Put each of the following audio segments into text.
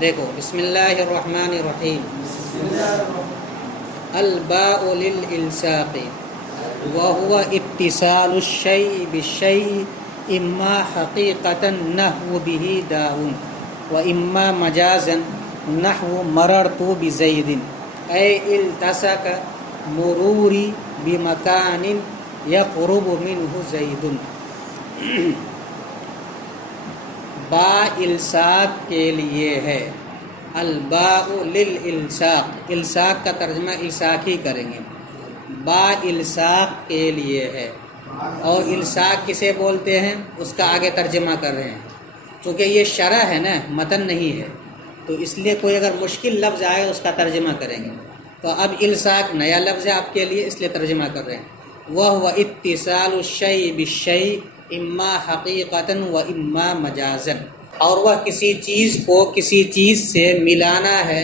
دیکھو، بسم اللہ الرحمن الرحیم. الباء للالصاق وهو اتصال الشيء بالشيء اما حقیقتا نحو به داء واما مجازا نحو مررت بزید اے التصق مروری بمکان یقرب منه زید. با الصاق کے لیے ہے. الباء للالصاق، الصاق کا ترجمہ الصاق ہی کریں گے. با الصاق کے لیے ہے. اور الصاق کسے بولتے ہیں اس کا آگے ترجمہ کر رہے ہیں. چونکہ یہ شرح ہے نا، متن نہیں ہے، تو اس لیے کوئی اگر مشکل لفظ آئے اس کا ترجمہ کریں گے. تو اب الصاق نیا لفظ ہے آپ کے لیے، اس لیے ترجمہ کر رہے ہیں. وَهُوَ اتصال الشيء بالشيء اما حقیقتاً و اما مجازاً، اور وہ کسی چیز کو کسی چیز سے ملانا ہے،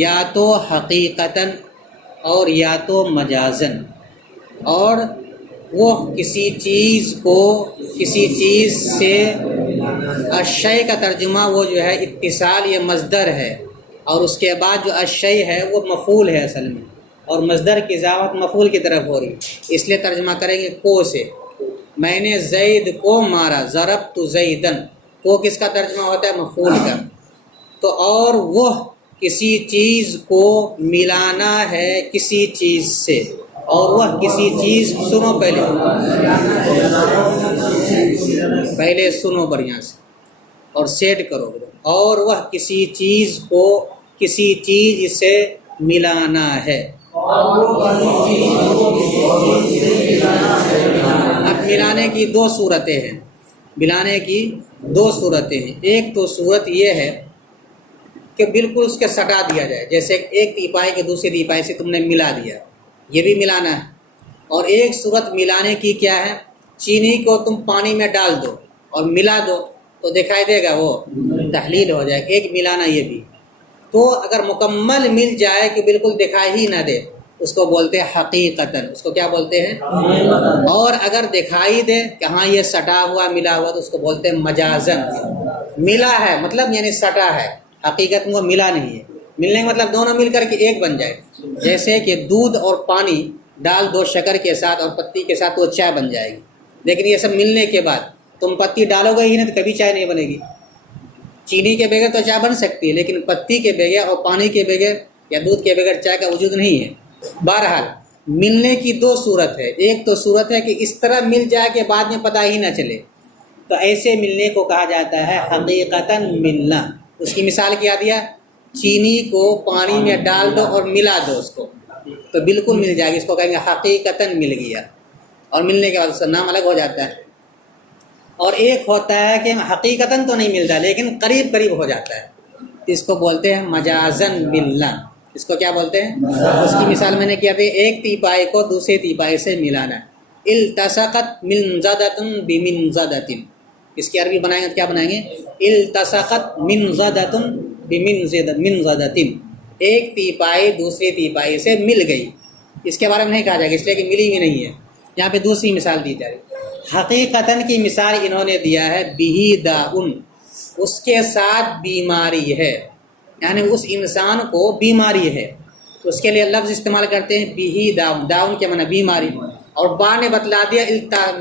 یا تو حقیقتاً اور یا تو مجازاً. اور وہ کسی چیز کو کسی چیز سے، الشیء کا ترجمہ وہ جو ہے اتصال، یہ مصدر ہے، اور اس کے بعد جو الشیء ہے وہ مفعول ہے اصل میں، اور مصدر کی اضافت مفعول کی طرف ہو رہی، اس لیے ترجمہ کریں گے کو سے. میں نے زید کو مارا، ضربت زیدن. کو کس کا ترجمہ ہوتا ہے؟ مفعول کا. تو اور وہ کسی چیز کو ملانا ہے کسی چیز سے، اور وہ کسی چیز، سنو پہلے سنو بڑھیا سے اور سیٹ کرو. اور وہ کسی چیز کو کسی چیز سے ملانا ہے. اب ملانے کی دو صورتیں ہیں. ملانے کی دو صورتیں ہیں. ایک تو صورت یہ ہے کہ بالکل اس کے سٹا دیا جائے، جیسے ایک تیپائی کے دوسری تیپائی سے تم نے ملا دیا، یہ بھی ملانا ہے. اور ایک صورت ملانے کی کیا ہے؟ چینی کو تم پانی میں ڈال دو اور ملا دو تو دکھائی دے گا، وہ تحلیل ہو جائے. ایک ملانا یہ بھی. تو اگر مکمل مل جائے کہ بالکل دکھائی ہی نہ دے، اس کو بولتے ہیں حقیقتاً. اس کو کیا بولتے ہیں؟ اور اگر دکھائی دے کہ ہاں یہ سٹا ہوا ملا ہوا، تو اس کو بولتے ہیں مجازاً. ملا ہے مطلب یعنی سٹا ہے، حقیقت میں وہ ملا نہیں ہے. ملنے کا مطلب دونوں مل کر کے ایک بن جائے. جیسے کہ دودھ اور پانی ڈال دو شکر کے ساتھ اور پتی کے ساتھ، وہ چائے بن جائے گی. لیکن یہ سب ملنے کے بعد تم پتی ڈالو گے ہی نہیں تو کبھی چائے نہیں بنے گی. چینی کے بغیر تو چائے بن سکتی ہے، لیکن پتی کے بغیر اور پانی کے بغیر یا دودھ کے بغیر چائے کا وجود نہیں ہے. بہرحال ملنے کی دو صورت ہے. ایک تو صورت ہے کہ اس طرح مل جائے کہ بعد میں پتہ ہی نہ چلے، تو ایسے ملنے کو کہا جاتا ہے حقیقتاً ملنا. اس کی مثال کیا دیا؟ چینی کو پانی میں ڈال دو اور ملا دو اس کو تو بالکل مل جائے گی، اس کو کہیں گے حقیقتاً مل گیا. اور ملنے کے بعد اس کا نام الگ ہو جاتا ہے. اور ایک ہوتا ہے کہ حقیقتاً تو نہیں ملتا لیکن قریب قریب ہو جاتا ہے، اس کو بولتے ہیں مجازاً ملنا. اس کو کیا بولتے ہیں؟ اس کی مثال میں نے کیا تھی، ایک تیپائی کو دوسری تیپائی سے ملانا. التصقت منزدۃ بمنزدۃ، اس کی عربی بنائیں گے تو کیا بنائیں گے؟ التصقت منزدۃ بمنزدۃ. ایک تیپائی دوسری تیپائی سے مل گئی. اس کے بارے میں نہیں کہا جائے گا اس لیے کہ ملی بھی نہیں ہے. یہاں پہ دوسری مثال دی جا رہی. حقیقتاً کی مثال انہوں نے دیا ہے بہی داؤن، اس کے ساتھ بیماری ہے، یعنی اس انسان کو بیماری ہے. اس کے لیے لفظ استعمال کرتے ہیں بہی داؤن. داؤن کے معنی بیماری، اور با نے بتلا دیا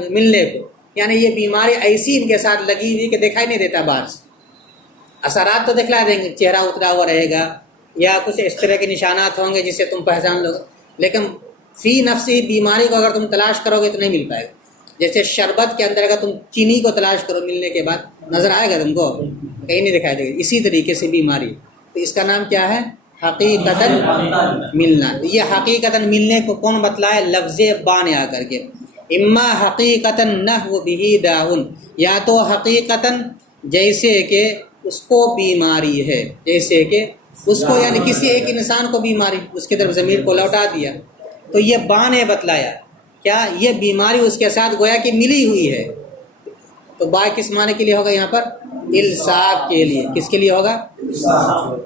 ملنے کو، یعنی یہ بیماری ایسی ان کے ساتھ لگی ہوئی کہ دکھائی نہیں دیتا. باہر سے اثرات تو دکھلا دیں گے، چہرہ اترا ہوا رہے گا یا کچھ اس طرح کے نشانات ہوں گے جس سے تم پہچان لو، لیکن فی نفسی بیماری کو اگر تم تلاش کرو گے تو نہیں مل پائے گا. جیسے شربت کے اندر اگر تم چینی کو تلاش کرو ملنے کے بعد نظر آئے گا تم کو؟ کہیں نہیں دکھائی دے گا. اسی طریقے سے بیماری، تو اس کا نام کیا ہے؟ حقیقتاً ملنا. یہ حقیقتاً ملنے کو کون بتلائے؟ لفظ با نے آ کر کے. اما حقیقتاً نحو بہ داؤن، یا تو حقیقتاً جیسے کہ اس کو بیماری ہے، جیسے کہ اس کو یعنی کسی ایک انسان کو بیماری، اس کی طرف ضمیر کو لوٹا دیا. تو یہ با نے بتلایا کیا؟ یہ بیماری اس کے ساتھ گویا کہ ملی ہوئی ہے. تو با کس معنی کے لیے ہوگا یہاں پر؟ الصاق کے لیے. کس کے لیے ہوگا؟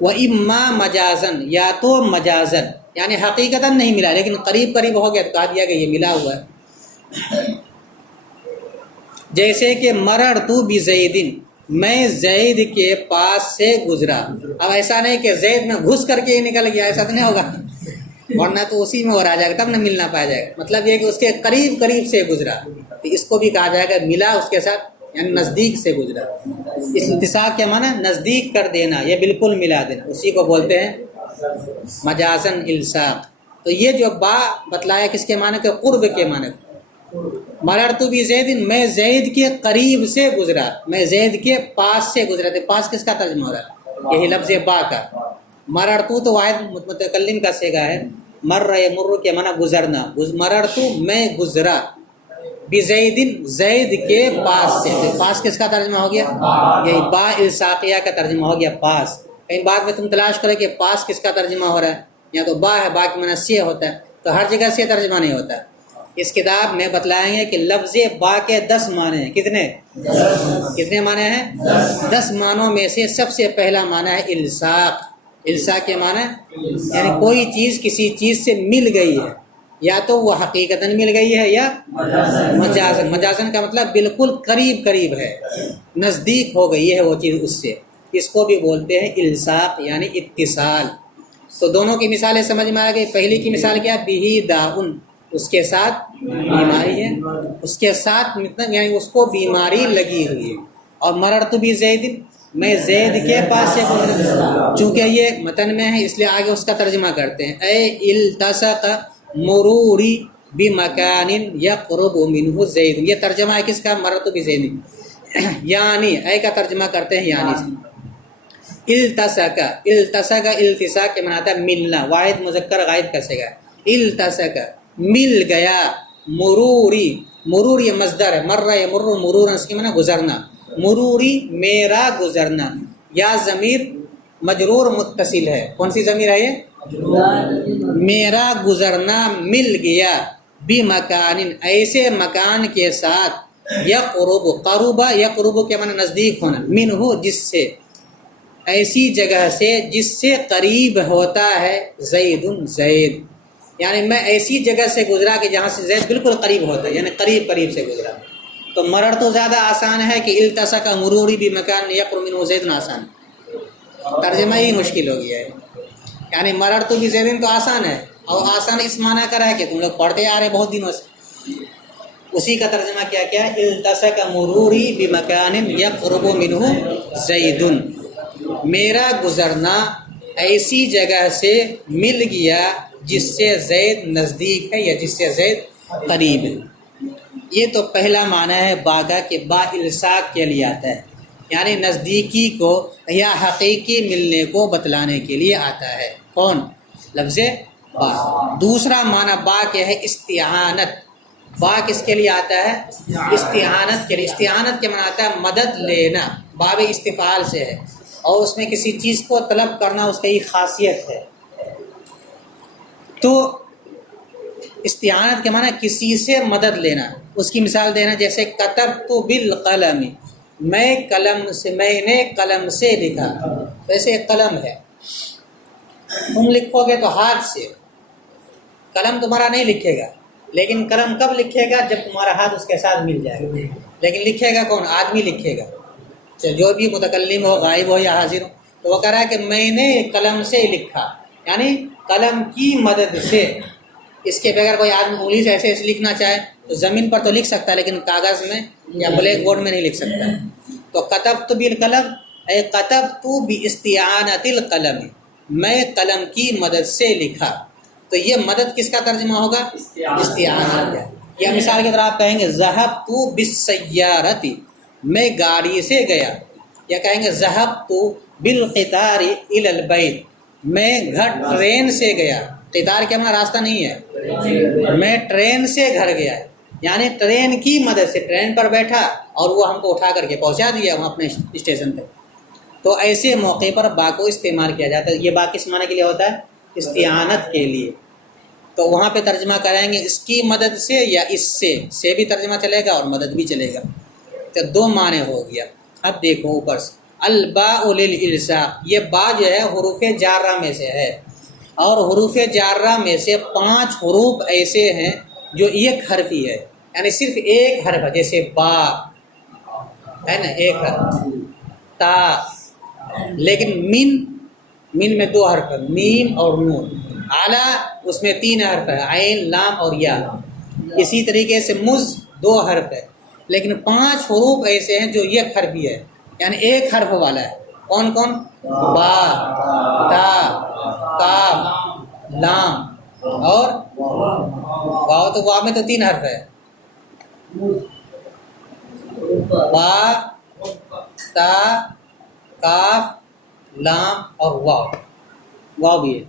وَإِمَّا مَجَازًا، یا تو مجازن، یعنی حقیقتاً نہیں ملا لیکن قریب قریب ہو گیا تو کہا دیا کہ یہ ملا ہوا ہے. جیسے کہ مررت بزیدن، میں زید کے پاس سے گزرا. اب ایسا نہیں کہ زید میں گھس کر کے ہی نکل گیا، ایسا تو نہیں ہوگا، ورنہ تو اسی میں اور آ جائے گا، تب نہ ملنا پایا جائے گا. مطلب یہ کہ اس کے قریب قریب سے گزرا، تو اس کو بھی کہا جائے گا ملا اس کے ساتھ، یعنی نزدیک سے گزرا. اس التصاق کیا معنی؟ نزدیک کر دینا، یہ بالکل ملا دینا، اسی کو بولتے ہیں مجازن الصاق. تو یہ جو با بتلایا کس کے معنی کہ قرب کے معنی. مررت بزید، میں زید کے قریب سے گزرا، میں زید کے پاس سے گزرا. تو پاس کس کا ترجمہ ہو رہا ہے؟ یہی لفظ با کا. مررتو تو واحد متکلم کا صیغہ ہے. مر یمر کے معنی گزرنا. مررتو میں گزرا، بزید زید کے پاس سے. تو پاس کس کا ترجمہ ہو گیا؟ یہی با الساقیہ کا ترجمہ ہو گیا پاس. کہیں بعد میں تم تلاش کرے کہ پاس کس کا ترجمہ ہو رہا ہے، یا تو با ہے، با کے معنی سے ہوتا ہے، تو ہر جگہ سے ترجمہ نہیں ہوتا. اس کتاب میں بتلائیں گے کہ لفظ با کے 10 معنی ہیں. کتنے معنی ہیں؟ 10 معنوں میں سے سب سے پہلا معنی ہے الصاق. الصاق کے معنی یعنی کوئی چیز کسی چیز سے مل گئی ہے، یا تو وہ حقیقتاً مل گئی ہے یا مجازن. مجازن کا مطلب بالکل قریب قریب ہے، نزدیک ہو گئی ہے وہ چیز اس سے. اس کو بھی بولتے ہیں الصاق یعنی اتصال. تو دونوں کی مثالیں سمجھ میں آ گئی. پہلی کی مثال کیا؟ بہی داؤن، اس کے ساتھ بیماری ہے، اس کے ساتھ مطلب یعنی اس کو بیماری لگی ہوئی ہے. اور مررت بزید، میں زید کے پاس سے گزرا. چونکہ یہ متن میں ہے اس لیے آگے اس کا ترجمہ کرتے ہیں. اے التصق مروری بمکان یقرب منہ زید. یہ ترجمہ ہے کس کا؟ مررت بزید. یعنی اے کا ترجمہ کرتے ہیں یعنی سے. التصق، التصق التصاق کے معنی ہے ملنا، واحد مذکر غائب کا صیغہ. التصق مل گیا. مروری، مرور یہ مصدر ہے. مر یمر مرورا، اس کے معنی گزرنا. مروری میرا گزرنا. یا ضمیر مجرور متصل ہے. کون سی ضمیر ہے یہ؟ میرا گزرنا مل گیا. بمکان، ایسے مکان کے ساتھ. یقرب، قربا یقرب کے معنی نزدیک ہونا. منہ جس سے، ایسی جگہ سے جس سے قریب ہوتا ہے زید زید. یعنی میں ایسی جگہ سے گزرا کہ جہاں سے زید بالکل قریب ہوتا ہے، یعنی قریب قریب سے گزرا. تو مرر تو زیادہ آسان ہے کہ التصق مروری بمکان یقرب منہ زید آسان. ترجمہ ہی مشکل ہو گیا ہے. یعنی مرر تو بھی زید تو آسان ہے، اور آسان اس معنی کرا ہے کہ تم لوگ پڑھتے آ رہے بہت دنوں سے. اسی کا ترجمہ کیا التصق مروری بمکان یقرب منہ زید. میرا گزرنا ایسی جگہ سے مل گیا جس سے زید نزدیک ہے یا جس سے زید قریب ہے. یہ تو پہلا معنی ہے با کا کہ با الصاق کے لیے آتا ہے، یعنی نزدیکی کو یا حقیقی ملنے کو بتلانے کے لیے آتا ہے. کون؟ لفظ با. دوسرا معنی با کے ہے استعانت. با کس کے لیے آتا ہے؟ استعانت کے لیے. استعانت کے معنی آتا ہے مدد لینا، باب استفعال سے ہے، اور اس میں کسی چیز کو طلب کرنا اس کی ایک خاصیت ہے. تو استعانت کے معنی کسی سے مدد لینا. اس کی مثال دینا جیسے کتبت بالقلم، میں قلم سے، میں نے قلم سے لکھا. ویسے ایک قلم ہے، تم لکھو گے تو ہاتھ سے، قلم تمہارا نہیں لکھے گا. لیکن قلم کب لکھے گا؟ جب تمہارا ہاتھ اس کے ساتھ مل جائے گا. لیکن لکھے گا کون؟ آدمی لکھے گا، جو بھی متکلم ہو، غائب ہو یا حاضر ہو. تو وہ کہہ رہا ہے کہ میں نے قلم سے لکھا، یعنی قلم کی مدد سے. اس کے بغیر کوئی آدمی انگلی سے ایسے لکھنا چاہے تو زمین پر تو لکھ سکتا ہے، لیکن کاغذ میں یا بلیک بورڈ میں نہیں لکھ سکتا. تو کتبت بالقلم اے کتبت باستعانت القلم، میں قلم کی مدد سے لکھا. تو یہ مدد کس کا ترجمہ ہوگا؟ استعانت. یا مثال کے طور آپ کہیں گے ذهبت بالسیارۃ، میں گاڑی سے گیا. یا کہیں گے ذهبت بالقطار الی البیت، میں گھر ٹرین سے گیا. قطار کے معنی راستہ نہیں ہے، میں ٹرین سے گھر گیا، یعنی ٹرین کی مدد سے ٹرین پر بیٹھا اور وہ ہم کو اٹھا کر کے پہنچا دیا وہاں اپنے اسٹیشن پہ. تو ایسے موقع پر با کو استعمال کیا جاتا ہے. یہ با کس معنی کے لیے ہوتا ہے؟ استعانت کے لیے. تو وہاں پہ ترجمہ کریں گے اس کی مدد سے یا اس سے بھی ترجمہ چلے گا اور مدد بھی چلے گا. تو دو معنی ہو گیا. اب دیکھو اوپر سے الباء للالصاق، یہ با جو ہے حروف جارہ میں سے ہے، اور حروف جارہ میں سے 5 حروف ایسے ہیں جو ایک حرفی ہے، یعنی صرف ایک حرف ہے. جیسے با ہے نا، ایک حرف. تا، لیکن من میں 2 حرف ہے، میم اور نون. اعلیٰ اس میں 3 حرف ہے، عین، لام اور یا. اسی طریقے سے مز 2 حرف ہے، لیکن 5 حروف ایسے ہیں جو یک حرفی ہے، یعنی ایک حرف والا ہے. کون کون؟ با، تا، کاف، لام اور واو. تو واو میں تو 3 حرف ہے، با، تا، کاف، لام اور واو. واو بھی ہے.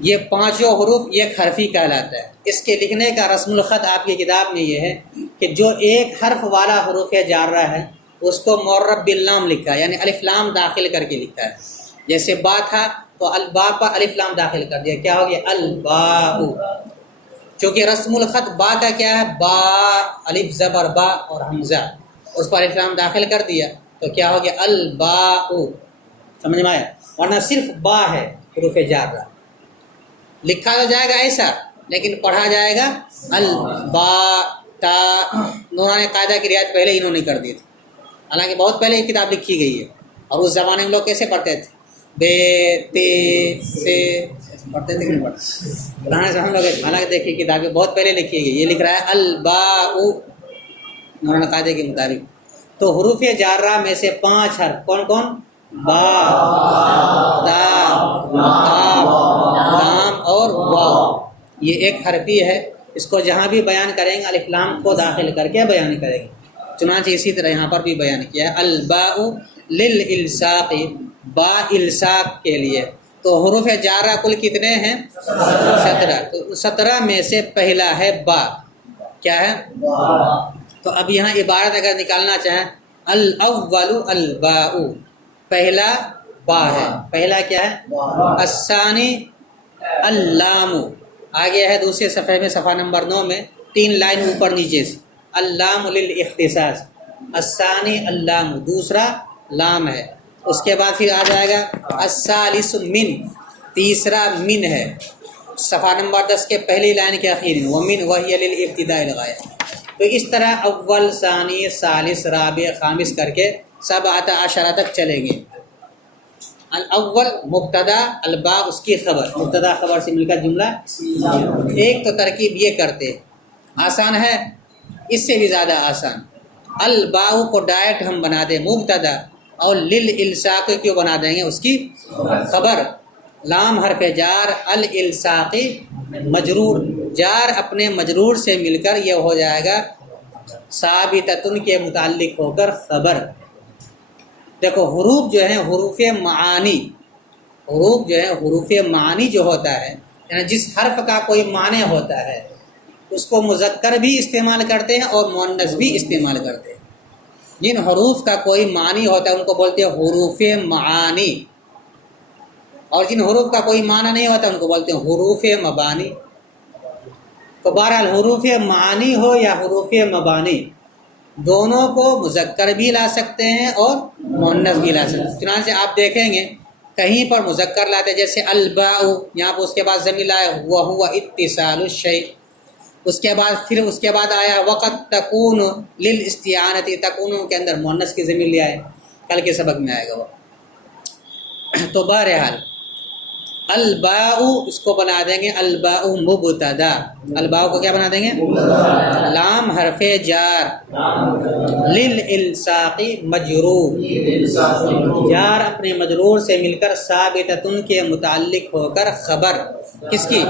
یہ 5 حروف ایک حرفی کہلاتا ہے. اس کے لکھنے کا رسم الخط آپ کی کتاب میں یہ ہے کہ جو ایک حرف والا حروف جارہ ہے اس کو معرب باللام لکھا ہے، یعنی الف لام داخل کر کے لکھا ہے. جیسے با تھا تو البا پر الف لام داخل کر دیا، کیا ہو گیا؟ الباء. چونکہ رسم الخط با کا کیا ہے؟ با، الف زبر با اور حمزہ، اس پر الف لام داخل کر دیا تو کیا ہو گیا؟ الباء. سمجھ میں آیا؟ ورنہ صرف با ہے حروف جارہ. لکھا تو جائے گا ایسا لیکن پڑھا جائے گا البا، تا. نورانی قاعدہ کی رعایت پہلے انہوں نے کر دی تھی، حالانکہ بہت پہلے یہ کتاب لکھی گئی ہے. اور اس زمانے میں لوگ کیسے پڑھتے تھے؟ بے، تے، سے پڑھتے تھے کہ نہیں پڑھتے؟ پرانے سے ہم لوگ حالانکہ دیکھیے کتابیں بہت پہلے لکھی گئی. یہ لکھ رہا ہے الباء نورانی قاعدے کے مطابق. تو حروف جارہ میں سے 5 حرف کون کون؟ با، تا، کاف، لام اور واو. یہ ایک حرفی ہے. اس کو جہاں بھی بیان کریں گے الف لام کو داخل کر کے بیان کریں گے. چنانچہ اسی طرح یہاں پر بھی بیان کیا ہے الباء للالصاق، با الصاق کے لیے. تو حروف جارہ کل کتنے ہیں؟ 17. تو 17 میں سے پہلا ہے با. کیا ہے؟ تو اب یہاں عبارت اگر نکالنا چاہیں الاول الباء، پہلا با ہے. پہلا کیا ہے؟ الثانی اللام. آگے ہے دوسرے صفحے میں، صفحہ نمبر 9 میں 3 لائن اوپر نیچے سے، اللام للاختصاص. الثانی اللام، دوسرا لام ہے. اس کے بعد پھر آ جائے گا الثالث من، تیسرا من ہے. صفحہ نمبر 10 کے پہلی لائن کے اخیر میں ومن وہی للابتداء الغایہ. تو اس طرح اول، ثانی، ثالث، رابع، خامس کر کے 17 تک چلیں گے. الاول مبتدا، الباء اس کی خبر، مبتدا خبر سے مل کر جملہ. ایک تو ترکیب یہ کرتے ہیں، آسان ہے، اس سے بھی زیادہ آسان. الباء کو ڈائریکٹ ہم بنا دیں مبتدا، اور للالصاق کیوں بنا دیں گے اس کی خبر. لام حرف جار، الالصاق مجرور، جار اپنے مجرور سے مل کر یہ ہو جائے گا ثابتۃ کے متعلق ہو کر خبر. دیکھو حروف جو ہیں حروف معانی، حروف جو ہیں حروف معانی جو ہوتا ہے، یعنی جس حرف کا کوئی معنی ہوتا ہے اس کو مذکر بھی استعمال کرتے ہیں اور مؤنث بھی استعمال کرتے ہیں. جن حروف کا کوئی معنی ہوتا ہے ان کو بولتے ہیں حروف معانی، اور جن حروف کا کوئی معنی نہیں ہوتا ان کو بولتے ہیں حروف مبانی. تو بہرحال حروف معانی ہو یا حروف مبانی، دونوں کو مذکر بھی لا سکتے ہیں اور مؤنث بھی لا سکتے ہیں. چنانچہ آپ دیکھیں گے کہیں پر مذکر لاتے ہیں، جیسے الباء، یہاں پر اس کے بعد ضمیر آیا وہو اتصال الشیء. اس کے بعد آیا وقت تکون للاستعانۃ، تکون کے اندر مؤنث کی ضمیر لے آئے، کل کے سبق میں آئے گا وہ. تو بہرحال الباء اس کو بنا دیں گے الباء مبتدا. الباء کو کیا بنا دیں گے؟ لام حرف جار، للالصاق مجرور، جار اپنے مجرور سے مل کر ثابتۃ کے متعلق ہو کر خبر کس کی؟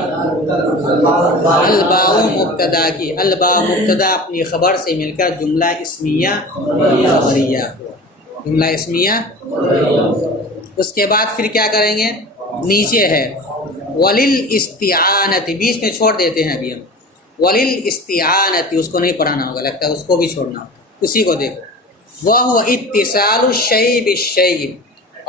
الباء مبتدا کی. الباء مبتدا اپنی خبر سے مل کر جملہ اسمیہ خبریہ، جملہ اسمیہ. اس کے بعد پھر کیا کریں گے؟ نیچے ہے وللاستعانۃ، بیچ میں چھوڑ دیتے ہیں ابھی ہم. وللاستعانۃ اس کو نہیں پڑھانا ہوگا، لگتا ہے اس کو بھی چھوڑنا ہوگا. اسی کو دیکھو، وہو اتصال الشیء بالشیء،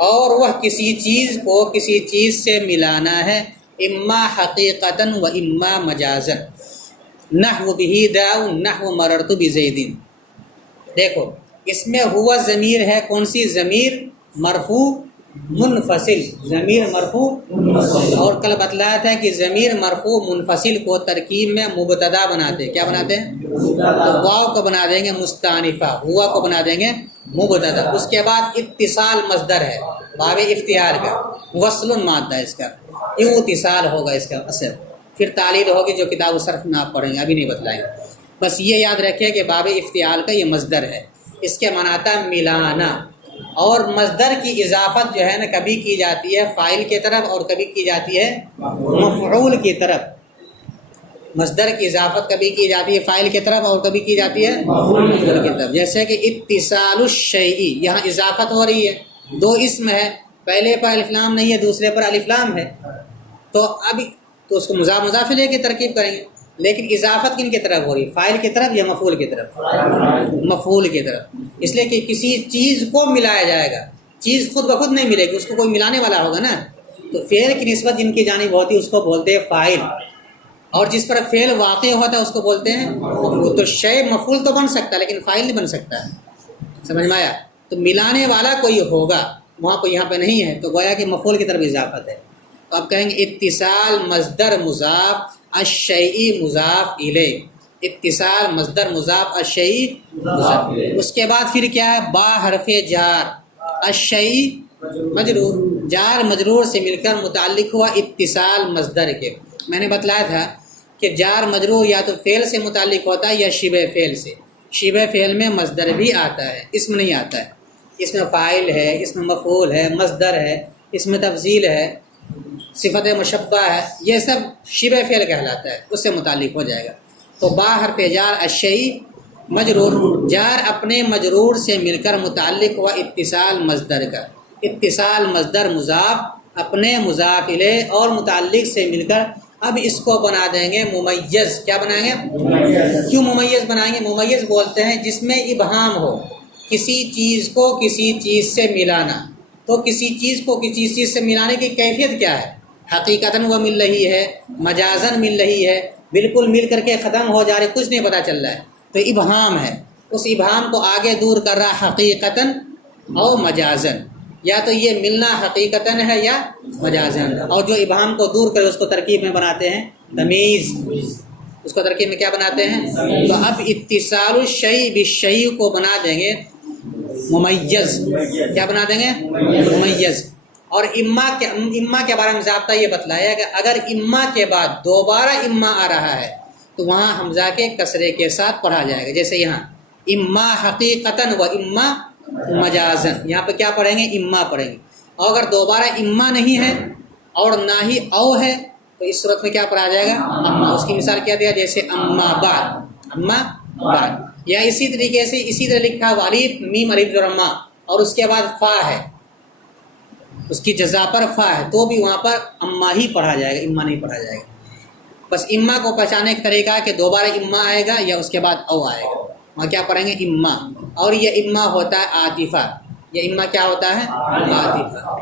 اور وہ کسی چیز کو کسی چیز سے ملانا ہے، اما حقیقتاً و اما مجازاً. نحو بہ داء، نحو مررت بزید. دیکھو اس میں ہوا ضمیر ہے، کون سی ضمیر؟ مرفوع منفصل، ضمیر مرفوع. اور کل بتلایا تھا کہ ضمیر مرفوع منفصل کو ترکیب میں مبتدا بناتے ہیں. کیا بناتے ہیں؟ تو واو کو بنا دیں گے مستانفہ، ہوا کو بنا دیں گے مبتدا، اس کے بعد اتصال مصدر ہے باب افتعال کا، وصل مادہ اس کا، یوں اتصال ہوگا اس کا اصل، پھر تعلیل ہوگی جو کتاب و صرف میں آپ پڑھیں گے، ابھی نہیں بتلائیں گے، بس یہ یاد رکھیں کہ باب افتعال کا یہ مصدر ہے، اس کے معنی آتا ہے ملانا، اور مصدر کی اضافت جو ہے نا کبھی کی جاتی ہے فاعل کی طرف اور کبھی کی جاتی ہے مفعول کی طرف، مصدر کی اضافت کبھی کی جاتی ہے فاعل کی طرف اور کبھی کی جاتی ہے مفعول کی طرف، جیسے کہ اتصال الشیء، یہاں اضافت ہو رہی ہے، دو اسم ہے، پہلے پر الف لام نہیں ہے، دوسرے پر الف لام ہے، تو اب تو اس کو مضاف مضاف الیہ کی ترکیب کریں گے، لیکن اضافت کن کی طرف ہو رہی ہے، فاعل کی طرف یا مفعول کی طرف؟ مفعول کی طرف، اس لیے کہ کسی چیز کو ملایا جائے گا، چیز خود بخود نہیں ملے گی، اس کو کوئی ملانے والا ہوگا نا، تو فعل کی نسبت جن کی جانب ہوتی ہے اس کو بولتے ہیں فاعل، اور جس پر فعل واقع ہوتا ہے اس کو بولتے ہیں مفعول۔ تو شے مفعول تو بن سکتا ہے لیکن فاعل نہیں بن سکتا ہے، سمجھ میں آیا؟ تو ملانے والا کوئی ہوگا، وہاں پہ یہاں پہ نہیں ہے، تو گویا کہ مفعول کی طرف اضافت ہے، تو اب کہیں گے اتصال مصدر مضاف الشیء مضاف الیہ، اتصال مصدر مضاف الشیء مضاف، اس کے بعد پھر کیا ہے با حرف جار، الشیء مجرور، جار مجرور سے مل کر متعلق ہوا اتصال مصدر کے، میں نے بتلایا تھا کہ جار مجرور یا تو فعل سے متعلق ہوتا ہے یا شبہ فعل سے، شبہ فعل میں مصدر بھی آتا ہے، اسم نہیں آتا ہے، اس میں فاعل ہے، اس میں مفعول ہے، مصدر ہے، اس میں تفضیل ہے، صفت مشبہ ہے، یہ سب شبہ فعل کہلاتا ہے، اس سے متعلق ہو جائے گا۔ تو با حرف جار الشیء مجرور، جار اپنے مجرور سے مل کر متعلق ہوا اتصال مصدر کا، اتصال مصدر مضاف اپنے مضاف الیہ اور متعلق سے مل کر، اب اس کو بنا دیں گے ممیز، کیا بنائیں گے؟ کیوں ممیز بنائیں گے؟ ممیز بولتے ہیں جس میں ابہام ہو، کسی چیز کو کسی چیز سے ملانا، تو کسی چیز کو کسی چیز سے ملانے کی کیفیت کیا ہے؟ حقیقتاً وہ مل رہی ہے، مجازاً مل رہی ہے، بالکل مل کر کے ختم ہو جا رہی، کچھ نہیں پتہ چل رہا ہے، تو ابہام ہے، اس ابہام کو آگے دور کر رہا حقیقتاً اور مجازاً، یا تو یہ ملنا حقیقتاً ہے یا مجازاً، اور جو ابہام کو دور کرے اس کو ترکیب میں بناتے ہیں تمیز، اس کو ترکیب میں کیا بناتے ہیں؟ تو اب اتصال الشیء بالشیء کو بنا دیں گے ممیز، کیا بنا دیں گے؟ ممیز۔ اور اما کے بارے میں ضابطہ یہ بتلایا کہ اگر اما کے بعد دوبارہ اما آ رہا ہے تو وہاں حمزہ کے کسرے کے ساتھ پڑھا جائے گا، جیسے یہاں اما حقیقتاً و اما مجازن، یہاں پہ کیا پڑھیں گے؟ اما پڑھیں گے، اور اگر دوبارہ اما نہیں ہے اور نہ ہی او ہے تو اس صورت میں کیا پڑھا جائے گا؟ اما۔ اس کی مثال کیا دیا؟ جیسے اما بعد، اما بعد، یا اسی طریقے سے اسی طرح لکھا الف میم الف ضمہ اور اس کے بعد فا ہے، اس کی جزا پر فا ہے، تو بھی وہاں پر اما ہی پڑھا جائے گا، اما نہیں پڑھا جائے گا۔ بس اما کو پہچانے کا طریقہ کہ دوبارہ اما آئے گا یا اس کے بعد او آئے گا، وہاں کیا پڑھیں گے؟ اما۔ اور یہ اما ہوتا ہے عاطفہ، یہ اما کیا ہوتا ہے؟ عاطفہ۔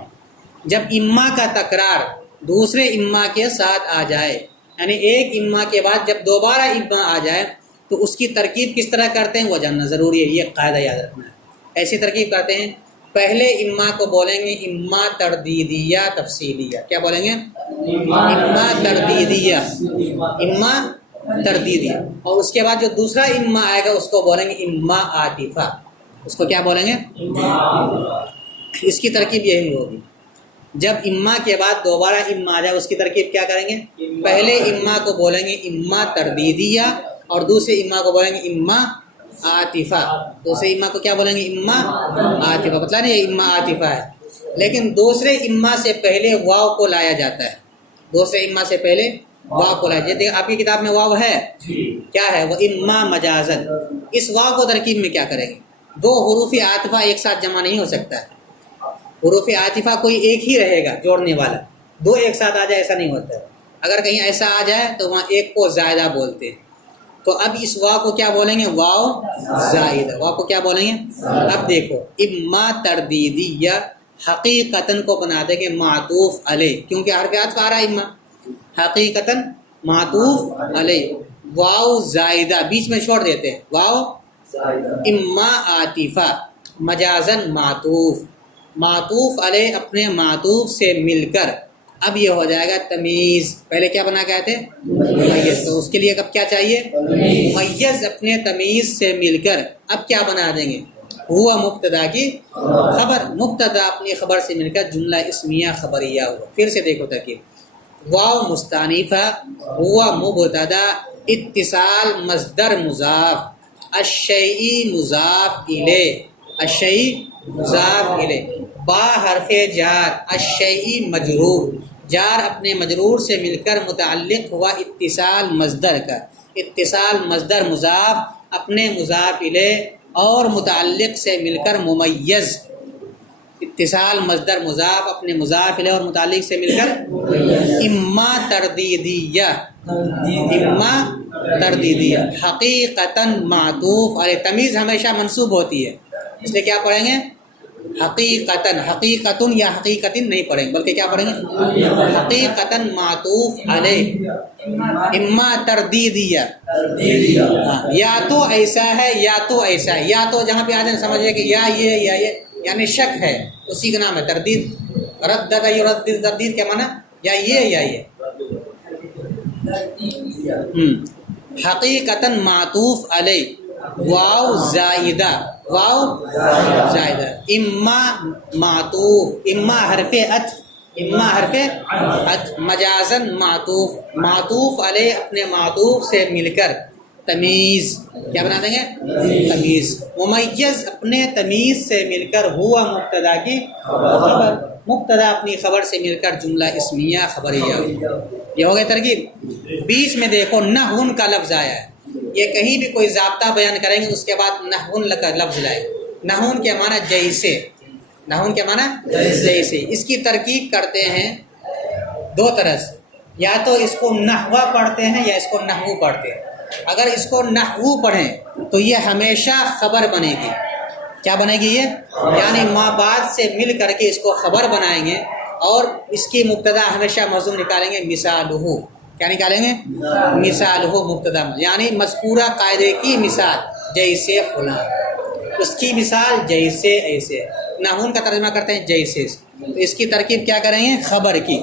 جب اما کا تکرار دوسرے اما کے ساتھ آ جائے، یعنی ایک اما کے بعد جب دوبارہ اما آ جائے تو اس کی ترکیب کس طرح کرتے ہیں وہ جاننا ضروری ہے، یہ قاعدہ یاد رکھنا ہے۔ ایسی ترکیب کرتے ہیں، پہلے اما کو بولیں گے اما تردیدیہ تفصیلیہ، کیا بولیں گے؟ اما تردیدیہ، اما تردیدیہ، اور اس کے بعد جو دوسرا اما آئے گا اس کو بولیں گے اما عاطفہ، اس کو کیا بولیں گے؟ اس کی ترکیب یہی ہوگی، جب اما کے بعد دوبارہ اما آ جائے اس کی ترکیب کیا کریں گے؟ پہلے اما کو بولیں گے اما تردیدیہ اور دوسرے اما کو بولیں گے اما عاطفہ، دوسرے اما کو کیا بولیں گے؟ اما عاطفہ، بتلا نہیں یہ اما عاطفہ ہے، لیکن دوسرے اما سے پہلے واو کو لایا جاتا ہے، دوسرے اما سے پہلے واو کو لایا جاتا ہے۔ آپ کی کتاب میں واو ہے، کیا ہے وہ؟ اما مجازن۔ اس واو کو ترکیب میں کیا کریں گے؟ دو حروف عاطفہ ایک ساتھ جمع نہیں ہو سکتا ہے، حروف عاطفہ کوئی ایک ہی رہے گا جوڑنے والا، دو ایک ساتھ آ جائے ایسا نہیں ہوتا ہے، اگر کہیں ایسا آ جائے تو وہاں ایک کو زائدہ بولتے ہیں، تو اب اس واو کو کیا بولیں گے؟ واو زائدہ، واو کو کیا بولیں گے؟ اب دیکھو اما تردیدیہ حقیقتاً کو بنا دیں گے معطوف علیہ، کیونکہ حرف عطف آ رہا ہے اما، حقیقتاً معطوف علیہ، واو زائدہ بیچ میں چھوڑ دیتے ہیں، واو اما عاطفہ مجازن معطوف، معطوف علیہ اپنے معطوف سے مل کر اب یہ ہو جائے گا تمیز. پہلے کیا بنا گئے تھے؟ ممیز. تو اس کے لیے اب کیا چاہیے؟ ممیز اپنے تمیز سے مل کر اب کیا بنا دیں گے؟ ہوا مبتدا کی خبر. مبتدا اپنی خبر سے مل کر جملہ اسمیہ خبریہ ہوا. پھر سے دیکھو ترکیب. واو مستانیفہ ہوا مبتدا اتصال مصدر مضاف الشیء مضاف الیہ الشیء مضاف الیہ با حرف جار الشیء مجرور جار اپنے مجرور سے مل کر متعلق ہوا اتصال مصدر کا. اتصال مصدر مضاف اپنے مضاف الیہ اور متعلق سے مل کر ممیز. اتصال مصدر مضاف اپنے مضاف الیہ اور متعلق سے مل کر اما تردیدیہ اما تردیدیہ حقیقتاً معطوف علیہ. تمیز ہمیشہ منصوب ہوتی ہے اس لیے کیا پڑھیں گے؟ حقیقتاً. حقیقتاً یا حقیقتاً نہیں پڑھیں گے بلکہ کیا پڑھیں گے؟ حقیقتاً معطوف علیہ اما تردیدیہ. یا تو ایسا ہے یا تو ایسا ہے. یا تو جہاں پہ آ جائیں سمجھے کہ یا یہ یعنی شک ہے اسی کا نام ہے تردید. ردد یردد تردید کیا معنی؟ یا یہ حقیقتاً معطوف علیہ واو زائدہ واو زائدہ اما معطوف اما حرف عطف اما حرف عطف مجازن معطوف معطوف علیہ اپنے معطوف سے مل کر تمیز. کیا بنا دیں گے؟ تمیز. ممیز اپنے تمیز سے مل کر ہوا مبتدا کی خبر. مبتدا اپنی خبر سے مل کر جملہ اسمیہ خبریہ. یہ ہو گئے ترکیب. بیچ میں دیکھو نحون کا لفظ آیا ہے. یہ کہیں بھی کوئی ضابطہ بیان کریں گے اس کے بعد نحون کا لفظ لائے. نحون کے معنی جیسے. نحون کے معنی جیسے. اس کی ترکیب کرتے ہیں دو طرح سے. یا تو اس کو نحوہ پڑھتے ہیں یا اس کو نحو پڑھتے ہیں. اگر اس کو نحو پڑھیں تو یہ ہمیشہ خبر بنے گی. کیا بنے گی یہ؟ یعنی ما بعد سے مل کر کے اس کو خبر بنائیں گے اور اس کی مبتدا ہمیشہ موضوع نکالیں گے مثالہ. کیا نکالیں گے؟ مثالہ مبتدا یعنی مذکورہ قاعدے کی مثال جیسے فلاں. اس کی مثال جیسے ایسے. نحون کا ترجمہ کرتے ہیں جیسے. تو اس کی ترکیب کیا کریں گے؟ خبر کی.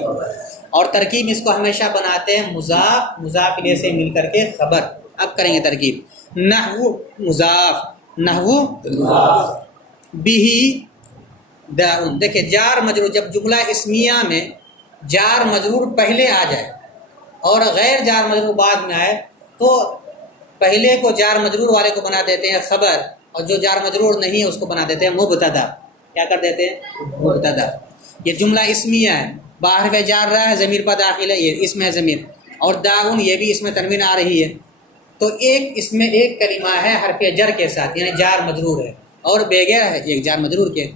اور ترکیب اس کو ہمیشہ بناتے ہیں مضاف مضاف الیہ سے مل کر کے خبر. اب کریں گے ترکیب. نحو مضاف نحو بھی داؤن. دیکھیں جار مجرور جب جملہ اسمیہ میں جار مجرور پہلے آ جائے اور غیر جار مجرور بعد میں آئے تو پہلے کو جار مجرور والے کو بنا دیتے ہیں خبر اور جو جار مجرور نہیں ہے اس کو بنا دیتے ہیں مبتدا. کیا کر دیتے ہیں؟ مبتدا. یہ جملہ اسمیہ ہے. باہر میں جار رہا ہے ضمیر پر داخل ہے یہ اس میں ہے ضمیر. اور داؤن یہ بھی اس میں تنوین آ رہی ہے. تو ایک اس میں ایک کلمہ ہے حرف جر کے ساتھ یعنی جار مجرور ہے اور بغیر ہے ایک جار مجرور کے.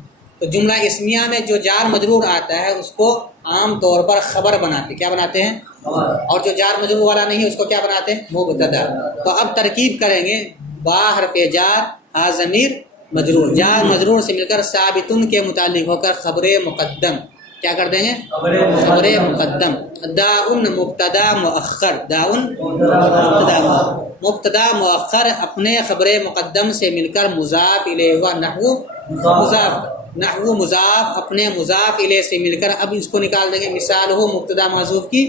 تو جملہ اسمیہ میں جو جار مجرور آتا ہے اس کو عام طور پر خبر بناتے. کیا بناتے ہیں؟ اور جو جار مجرور والا نہیں ہے اس کو کیا بناتے ہیں؟ مبتدا. تو اب ترکیب کریں گے با حرف جار ہا ضمیر مجرور. جار مجرور سے مل کر ثابتن کے متعلق ہو کر خبر مقدم. کیا کر دیں گے؟ خبر مقدم. داؤن مبتدا مؤخر. داؤن مبتدا مؤخر اپنے خبر مقدم سے مل کر مضاف الیہ و نحو مضاف. نحو مضاف اپنے مضاف الیہ سے مل کر اب اس کو نکال دیں گے مثال ہو مبتدا محذوف کی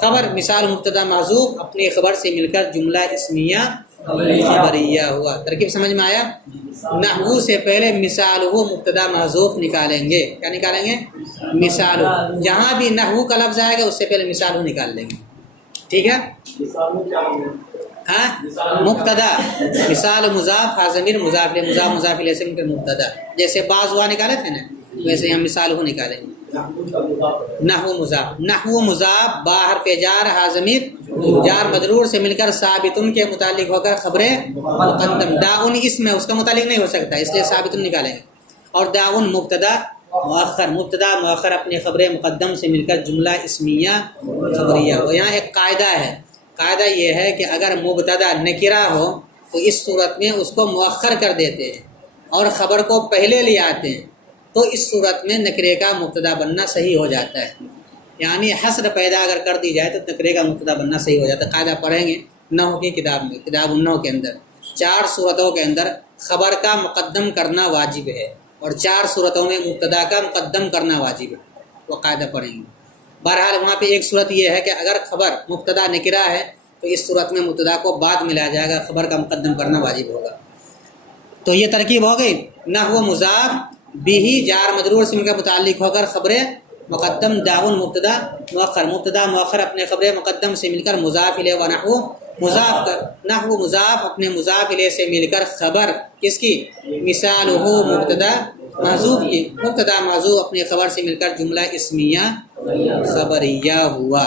خبر. مثال مبتدا محذوف اپنی خبر سے مل کر جملہ اسمیہ خبریہ ہوا. ترکیب سمجھ میں آیا؟ نحو سے پہلے مثال ہو مبتدا محذوف نکالیں گے. کیا نکالیں گے؟ مثال. جہاں بھی نحو کا لفظ آئے گا اس سے پہلے مثال ہو نکال لیں گے. ٹھیک ہے؟ ہاں مبتدا مثال مضاف ہا ضمیر مضاف الیہ مضاف مضاف الیہ سے مل کر مبتدا. جیسے بعض ہوا نکالے تھے نا ویسے ہم مثال ہو نکالیں گے. نحو مضاف نحو مضاف با حرف جار ہا ضمیر جار مجرور سے مل کر ثابتن کے متعلق ہو کر خبر مقدم. داؤن اس میں اس کا متعلق نہیں ہو سکتا اس لیے ثابتن نکالیں گے. اور داؤن مبتدا مؤخر مبتدا مؤخر اپنے خبر مقدم سے مل کر جملہ اسمیہ خبریہ. اور یہاں ایک قاعدہ ہے. قاعدہ یہ ہے کہ اگر مبتدا نکرہ ہو تو اس صورت میں اس کو مؤخر کر دیتے ہیں اور خبر کو پہلے لے آتے ہیں. تو اس صورت میں نکرے کا مبتدا بننا صحیح ہو جاتا ہے. یعنی حصر پیدا اگر کر دی جائے تو نکرے کا مبتدا بننا صحیح ہو جاتا ہے. قاعدہ پڑھیں گے نحو کی کتاب میں کتاب النحو کے اندر 4 صورتوں کے اندر خبر کا مقدم کرنا واجب ہے اور 4 صورتوں میں مبتدا کا مقدم کرنا واجب ہے. وہ قاعدہ پڑھیں گے. بہرحال وہاں پہ ایک صورت یہ ہے کہ اگر خبر مبتدا نکرہ ہے تو اس صورت میں مبتدا کو بعد میں لایا جائے گا، خبر کا مقدم کرنا واجب ہوگا۔ تو یہ ترکیب ہو گئی، نحو مضاف بھی جار مجرور سے مل کر متعلق ہو کر خبر مقدم داون مبتدا مؤخر، مبتدا مؤخر اپنے خبر مقدم سے مل کر مضاف الیہ و نحو مضاف کر، نحو مضاف اپنے مضاف الیہ سے مل کر خبر کس کی، مثال ہو مبتدا محذوف کی، مبتدا محذوف اپنے خبر سے مل کر جملہ اسمیہ خبریہ ہوا۔